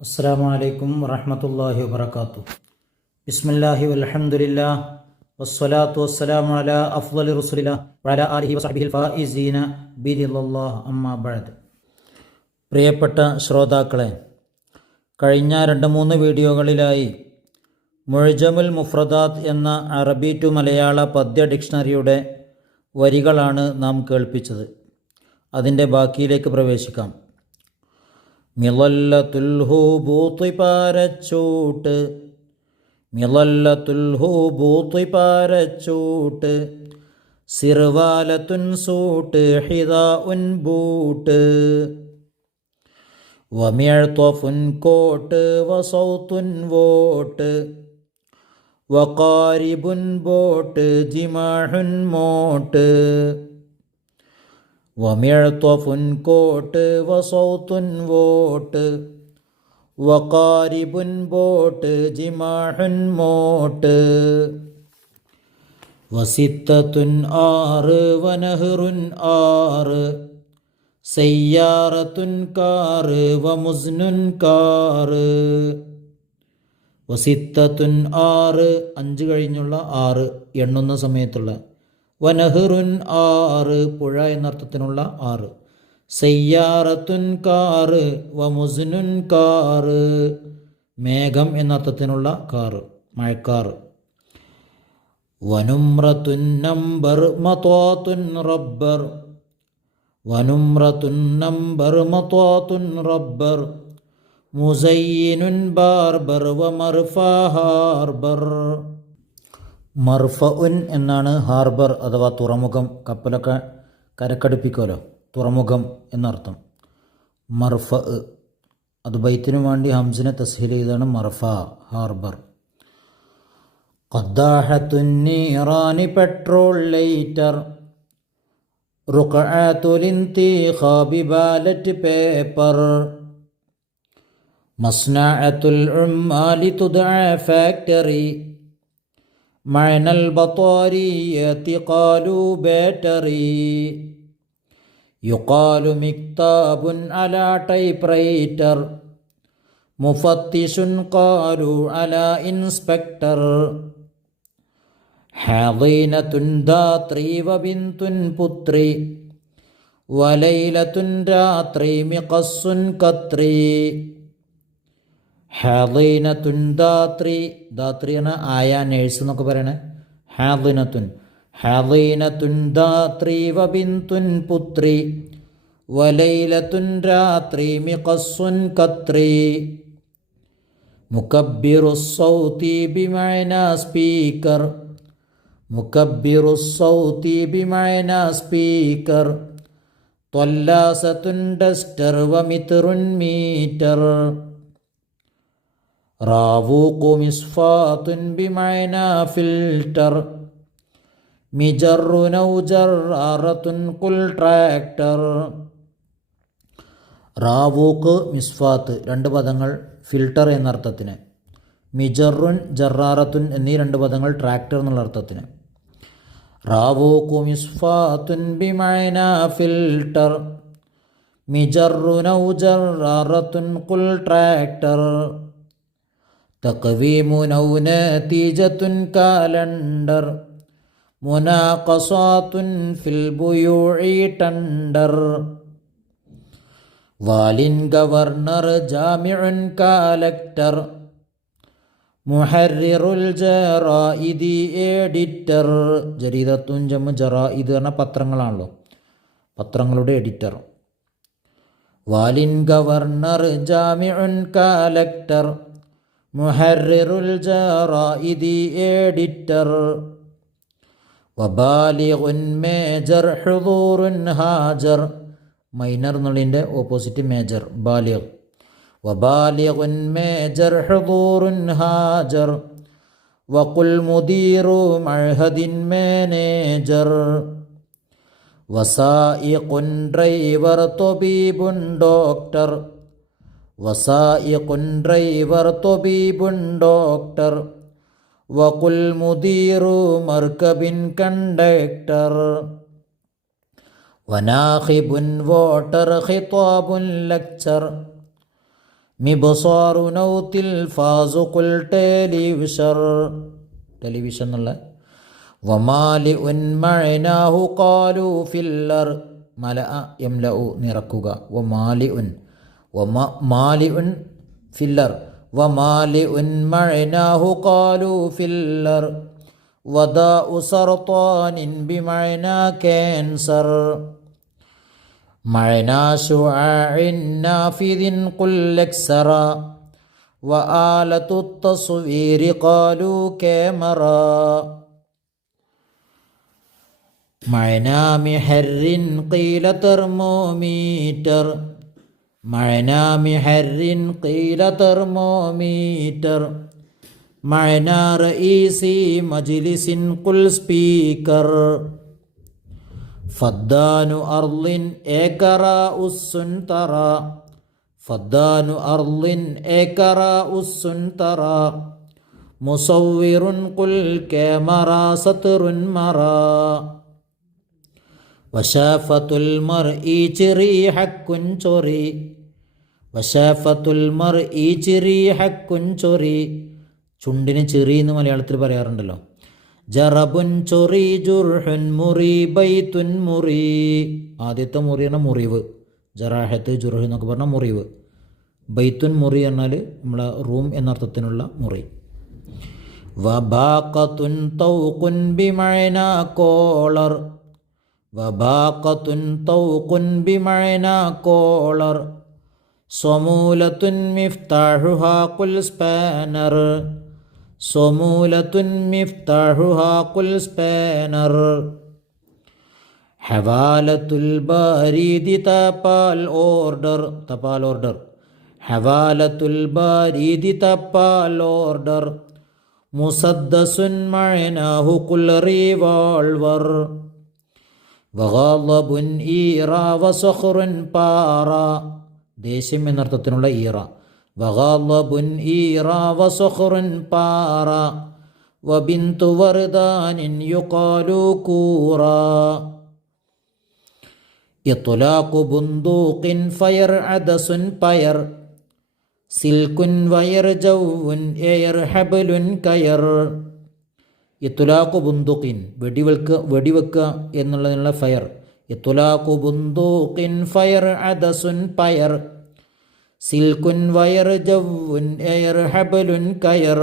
അസ്സാം വലൈക്കും വറഹമത്തല്ലാഹി വാത്തു ബിസ്മില്ലാഹി വൽഹംദുലില്ലാ വസ്സലാത്തു വസ്സലാം അല അഫ്ലി അമ്മാ ബഅദ്. പ്രിയപ്പെട്ട ശ്രോതാക്കളെ കഴിഞ്ഞ രണ്ട് മൂന്ന് വീഡിയോകളിലായി മുഴജമുൽ മുഫ്രദാത്ത് എന്ന അറബി ടു മലയാള പദ്യ ഡിക്ഷണറിയുടെ വരികളാണ് നാം കേൾപ്പിച്ചത്. അതിന്റെ ബാക്കിയിലേക്ക് പ്രവേശിക്കാം. മിളല്ലത്തുൽ ഹൂബൂത്തി പാരച്ചൂട്ട് മിളല്ലത്തുൽ ഹൂബൂത്തി പാരച്ചൂട്ട് സിർവാലത്തുൻ സൂട്ട് ഹിത ഉൻ ബൂട്ട് വമിഴ്ത്വഫുൻ കോട്ട് വസൗത്തുൻ വോട്ട് വകാരിബുൻ ബോട്ട് ജിമാഹുൻ മോട്ട് വമിഴ്ത്വഫുൻ കോട്ട് വസൗത്തുൻ വോട്ട് വക്കാരിബുൻ ബോട്ട് ജിമാഹുൻ മോട്ട് വസിത്തത്തുൻ ആറ് വനഹറുൻ ആറ് സയ്യാറത്തുൻ കാറ് വമുസ്നുൻ കാറ് വസിത്തത്തുൻ ആറ് അഞ്ച് കഴിഞ്ഞുള്ള ആറ് എണ്ണുന്ന സമയത്തുള്ള വനഹറുൻ ആറ് പുഴ എന്നർത്ഥത്തിനുള്ള ആറ്. സയ്യാറത്തുൻ കാറ് വമുസുനുൻ കാറ് മേഘം എന്നർത്ഥത്തിനുള്ള കാറ് മഴക്കാറ്. വനുമ്രത്തുൻ നമ്പർ മത്വാത്തുൻ റബ്ബർ. വനുമ്രത്തുൻ നമ്പർ മത്വാത്തുൻ റബ്ബർ. മുസയ്യിനുൻ ബാർബർ വമർഫ ഹാർബർ. മർഫ ഉൻ എന്നാണ് ഹാർബർ അഥവാ തുറമുഖം കപ്പലൊക്കെ കരക്കടുപ്പിക്കുമല്ലോ. തുറമുഖം എന്നർത്ഥം. മർഫ അത് ബൈത്തിനു വേണ്ടി ഹംസിനെ തസ്ഹീൽ ചെയ്താണ് മർഫ ഹാർബർ. ഖദ്ദാഹത്തുന്നീറാനി പെട്രോൾ ലൈറ്റർ. റുഖഅത്തുലിൻതിഖാബി ബാലറ്റ് പേപ്പർ. മസ്നാഅത്തുൽ ഉമ്മാലി തുദഅ ഫാക്ടറി. معنى البطارية قالوا باتري. يقال مكتاب على تايب رايتر مفتش قالوا على انسبكتر حاضينة داتري وبنت بطري وليلة راتري مقص كتري ഹാദിനത്തുൻ ദാത്രി ദാത്രി എന്ന ആയ നേഴ്സ് എന്നൊക്കെ പറയണേ. ഹാദീനത്തുൻ ഹാദീനത്തുൻ ദാത്രി വബിന്തുൻ പുത്രി വലൈലത്തുൻ രാത്രി മിഖസ്സുൻ കത്രി. മുക്കബിറു സൗതി ബിമൈന സ്പീക്കർ മുക്കബിറു സൗതി ബിമൈന സ്പീക്കർ തൊല്ലാസത്തുൻ ഡസ്റ്റർ വമിത്റുൻ മീറ്റർ. റാവൂഖു മിസ്ഫാത്തുൻ ബിമൈന ഫിൽറ്റർ മിജറു നൗജറാറത്തുൻ കുൽ ട്രാക്ടർ. റാവൂക്ക് മിസ്ഫാത്ത് രണ്ട് പദങ്ങൾ ഫിൽട്ടർ എന്നർത്ഥത്തിന്. മിജറുൻ ജറാറത്തുൻ എന്നീ രണ്ട് പദങ്ങൾ ട്രാക്ടർ എന്നുള്ള അർത്ഥത്തിന് റാവൂക്കു മിസ്ഫാത്തുൻ ബിമൈന ഫിൽട്ടർ മിജറു നൗജറാറത്തുൻ കുൽ ട്രാക്ടർ. تقويم أو نتيجة كالندر مناقصات في البيوع تندر وال ഗവർണർ جامع كالكتر محرر الجرائد എഡിറ്റർ ജരീദത്തുൻ ജമ്മു ജറായിദ് എന്ന പത്രങ്ങളാണല്ലോ പത്രങ്ങളുടെ എഡിറ്റർ വാലിൻ ഗവർണർ ജാമിഉൻ കാലക്ടർ മുഹറിറുൽ ജറായിദി എഡിറ്റർ. വബാലിഗുൻ മേജർ ഹുദൂറുൻ ഹാജർ. മൈനർ എന്നുള്ളതിന്റെ ഓപ്പോസിറ്റ് മേജർ ബാലിഗ്. വബാലിഗുൻ മേജർ ഹുദൂറുൻ ഹാജർ. വഖുൽ മുദീറു മഅഹദിൻ മാനേജർ. വസായിഖുൻ ഡ്രൈവർ തൊബീബുൻ ഡോക്ടർ. വസായിഖുൻ ഡ്രൈവർ തൊബീബുൻ ഡോക്ടർ. വകുൽ മുദീറു മർക്കബിൻ കണ്ടക്ടർ വനാഹിബുൻ വോട്ടർ ഖിതാബുൻ ലക്ചർ മിബസാറു നൗത്തിൽ ഫാസുഖുൽ ടെലിവിഷർ ടെലിവിഷൻ എന്നുള്ള വമാലി ഉൻ മഴനാഹു കാലു ഫില്ലർ മല എം ലഉ നിറക്കുക. വമാലി ഉൻ ومالئ في الأرض ومالئ معناه قالوا في الأرض وضاء سرطان بمعنى كانسر معنى شعاع نافذ قل اكسرا وآلة التصوير قالوا كامرا معنى محر قيل ترموميتر. معنا محر قيل ترموميتر معنا رئيس مجلس قل سبيكر فدان أرض إكراء السنترا فدان أرض إكراء السنترا مصور قل كامرا سطر مرا وشافة المرء ريح كنتري വശാഫത്തുൽ മർ ഈ ചിറി ഹക്കുൻ ചൊറി. ചുണ്ടിന് ചെറി എന്ന് മലയാളത്തിൽ പറയാറുണ്ടല്ലോ. ജറബുൻ ചൊറി ജുർഹുൻ മുറി ബൈത്തുൻ മുറി. ആദ്യത്തെ മുറി എന്ന മുറിവ്. ജറാഹത്ത് ജുർഹ് എന്നൊക്കെ പറഞ്ഞാൽ മുറിവ്. ബൈത്തുൻ മുറി എന്നാൽ നമ്മളെ റൂം എന്നർത്ഥത്തിനുള്ള മുറി. വബാക്കത്തുൻ തൗഖുൻ ബിമഴന കോളർ. വബാക്കത്തുൻ തൗഖുൻ ബിമഴന കോളർ. صمولة مفتاحها قل سبانر. صمولة مفتاحها قل سبانر. حوالة الباري تابال اوردر تابال اوردر حوالة الباري تابال اوردر مسدس معناه قل ريفولفر وغضب إيرا وصخر بارا. ദേഷ്യം എന്നർത്ഥത്തിനുള്ള ഈറ. വഗാളബുൻ ഈറ വസുഹുറുൻ പാറ. വബിന്തു വർദാനിൻ യുഖാലു കൂറ. ഇത്ലാഖു ബുന്ദൂഖിൻ ഫയർ അദസുൻ പയർ. സിൽക്കുൻ വയർ ജൗവുൻ എയർ ഹബലുൻ കയർ. ഇത്തുലാഖു ബുന്ദുഖിൻ വെടിവെക്ക് വെടിവെക്കുക എന്നുള്ളതിനുള്ള ഫയർ. ഇത്തുലാഖു ബുന്ദൂഖിൻ ഫയർ അദസുൻ പയർ സിൽക്കുൻ വയർ ജവുൻ എയർ ഹബലുൻ കയർ.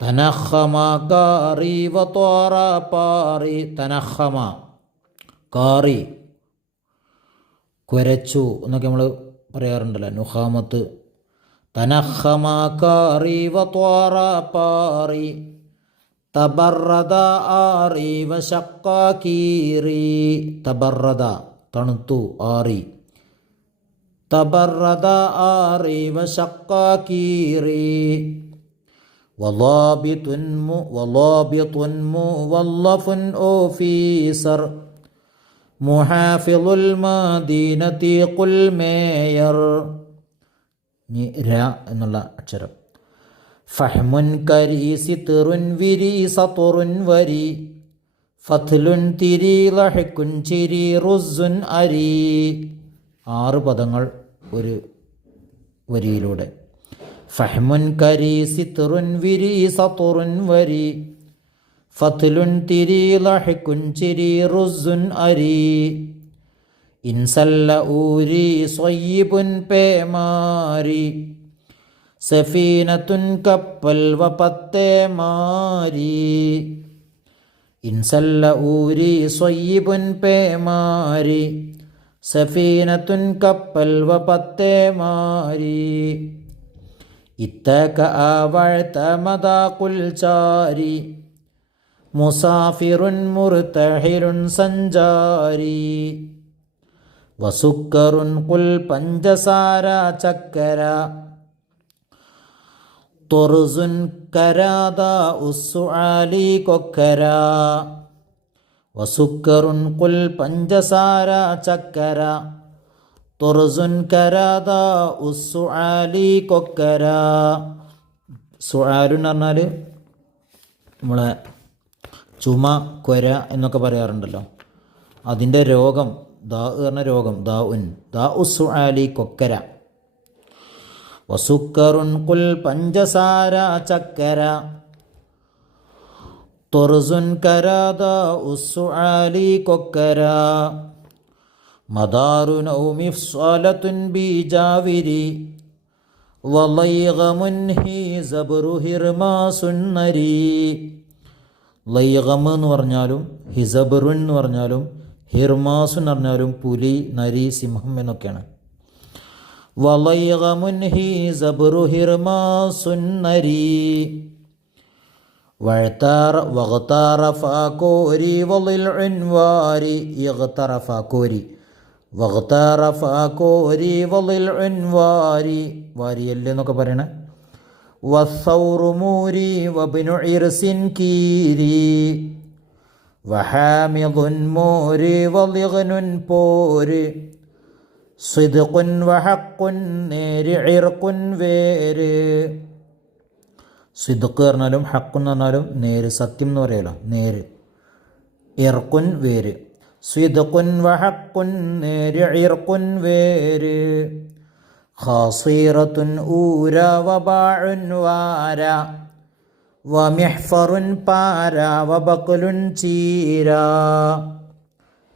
തനഹമ കാറി വത്വാറ പാറി തനഹമ കാറി കുരച്ചു എന്നൊക്കെ നമ്മൾ പറയാറുണ്ടല്ലോ നുഹാമത്ത് തനഹമ കാറി വത്വാറ പാറി തബറദ ആറി വശക്ക കീറി. തബറദ തണുത്തു ആറി. തബറദ ആറി വശക്ക കീറി. വലാബിതുൻ മു വലാബിതുൻ മുവല്ലഫുൻ ഓഫീസർ. മുഹാഫിളുൽ മദീനത്തി ഖുൽ മേയർ. ര എന്നുള്ള അക്ഷരം. ഫഹ്മുൻ കരി സിത്തുറുൻ വിരി സത്തുറുൻ വരി ഫത്ലുൻ തിരി ലഹക്കുൻ ചിരി റുസുൻ അരി. ആറ് പദങ്ങൾ ഒരു വരിയിലൂടെ. ഫഹ്മുൻ കരി സിത്തുറുൻ വിരി സത്തുറുൻ വരി ഫത്ലുൻ തിരി ലഹക്കുൻ ചിരി റുസുൻ അരി. ഇൻസല്ല ഊരി സ്വയ്യിബുൻ പേമാരി സഫീനത്തുൻ കപ്പൽ വപത്തേ മാരി. ഇൻസല്ല ഊരി സ്വയ്യിബുൻ പേമാരി സഫീനത്തുൻ കപ്പൽ വപത്തേ മാരി. ഇത്തക ആവഴ്ത്ത മതാകുൽ ചാരി. മുസാഫിറുൻ മുർത്തഹിറുൻ സഞ്ചാരി. വസുക്കറുൻ കുൽ പഞ്ചസാര ചക്കര. തൊറുസുൻ കരാത ഉസ്സുആലി കൊക്കര. വസുക്കറുൻ കുൽ പഞ്ചസാര ചക്കര. തൊറുസുൻ കരാത ഉസ്സുആലി കൊക്കര. സുആലു എന്ന് പറഞ്ഞാൽ നമ്മളെ ചുമ കൊര എന്നൊക്കെ പറയാറുണ്ടല്ലോ. അതിന്റെ രോഗം ദാ പറഞ്ഞ രോഗം ദാ ഉൻ ദാ ഉസ്സുആലി കൊക്കര. വസുക്കറുൻ കുൽ പഞ്ചസാര ചക്കര. തൊറുസുൻ കരാത ഉസ്സുആലി കൊക്കര. മദാറു നൗമി സ്വാലത്തുൻ ബീജാവിരി. വലൈഗമുൻഹി സബറു ഹിർമാസുന്നരി ലൈഗം എന്ന് പറഞ്ഞാലും ഹിസബറുൻ എന്ന് പറഞ്ഞാലും ഹിർമാസുൻ എന്ന് പറഞ്ഞാലും പുലി നരി സിംഹം എന്നൊക്കെയാണ്. വലൈഗമുൻഹി സബറു ഹിർമാസുന്നരി വഴത്താറ വകത്താറഫാക്കോരി വലിൽ ഉൻവാരി ഇഗത്തറഫാക്കോരി വകത്താറഫാക്കോരി വലിൽ ഉൻവാരി വാരിയല്ലേ എന്നൊക്കെ പറയണേ വസൗറുമൂരി വബിനു ഇർസിൻ കീരി വഹാമിദുൻ മോര് വലിഗനുൻ പോര് സിദ്ഖുൻ വഹക്കുൻ നേര് ഇർക്കുൻ വേര്. സിദ്ഖ് പറഞ്ഞാലും ഹക്കുൻ എന്ന് പറഞ്ഞാലും നേര് സത്യം എന്ന് പറയുമല്ലോ നേര്. ഇർക്കുൻ വേര്. സിദ്ഖുൻ വഹക്കുൻ നേര് ഇർക്കുൻ വേര്. ഖാസീറത്തുൻ ഊര വബാഉൻ വാര. വമിഹ്ഫറുൻ പാര വബക്കുലുൻ ചീര.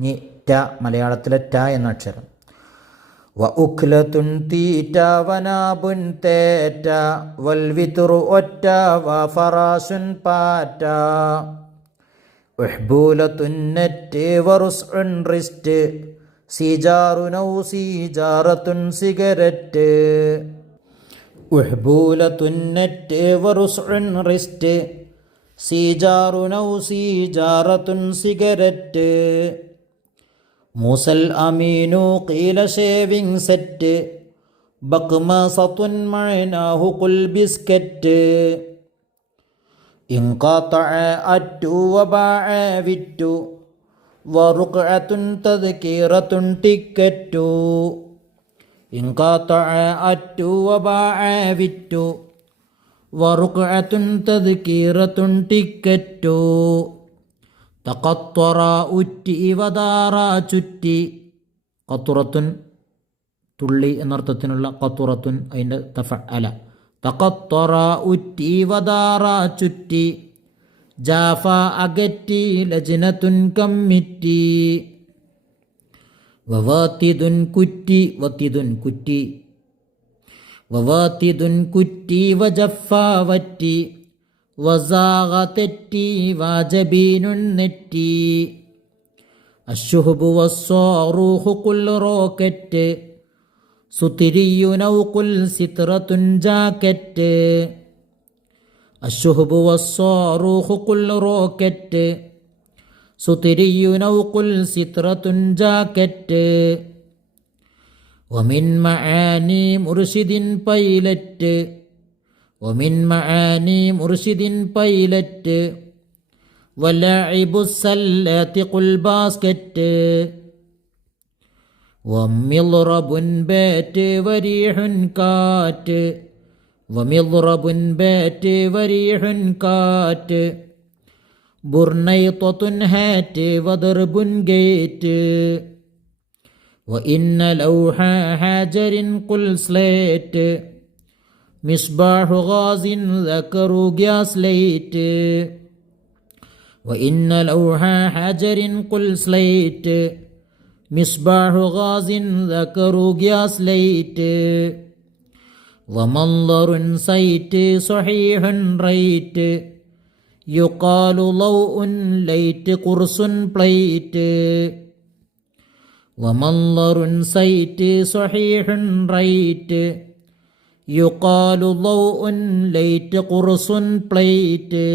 ഞി ട മലയാളത്തിലെ ട എന്ന അക്ഷരം. വ ഉഖ്ലത്തുൻ തീറ്റ വൽവിത്തുറു ഒറ്റ വ ഫറാസുൻ പാറ്റ. സിഗരറ്റ്. മൂസൽ അമീനു കീല ഷേവിംഗ് സെറ്റ്. ബക്മസത്തുൻ മഴനാഹു കുൽ ബിസ്ക്കറ്റ് ഇൻകാത്തഅ അറ്റു വിറ്റു. തദ്കീറത്തുൻ ടിക്കറ്റു. അറ്റു വിറ്റു. തദ്കീറത്തുൻ ടിക്കറ്റു. തക്കത്തൊറ ഉറ്റി ഇവതാറ ചുറ്റി. കത്തുറത്തുൻ തുള്ളി എന്നർത്ഥത്തിനുള്ള കത്തുറത്തുൻ അതിന്റെ തഫ അല. തക്കത്തൊറ ഉറ്റി ഇവതാറ ചുറ്റി. ജാഫ അകറ്റി ലജ്നത്തുൻ കമ്മിറ്റി. വവാത്തിതുൻ കുറ്റി വത്തിതുൻ കുറ്റി. വവാത്തിതുൻ കുറ്റി വജഫ വറ്റി. വസാഗ തെറ്റി വാജബീനുൻ നെറ്റി. അശുഹബു വസ്സോറൂഹു കുൽ റോക്കറ്റ്. സുതിരിയുനൗ കുൽ സിത്രത്തുൻ ജാക്കറ്റ്. അശുഹബു വസ്സോറൂഹു കുൽ റോക്കറ്റ്. സുതിരിയുനൗ കുൽ സിത്രത്തുൻ ജാക്കറ്റ്. വമിൻ മആനി മുർഷിദിൻ പൈലറ്റ്. ومن معاني مرشد بيلت ولاعب السلات قل باسكت. ومضرب بات وريح كات. ومضرب بات وريح كات. برنيطة هات وضرب جيت. وإن لوح حجر قل سليت. مصباح غاز ذكر قياس ليت. وإن لوح حجر قل سليت. مصباح غاز ذكر قياس ليت. ومنظر سيت صحيح ريت. يقال ضوء ليت قرص بليت. ومنظر سيت صحيح ريت. യുക്കാലു ലൈറ്റ് കുറുസുൻ പ്ലേറ്റ്.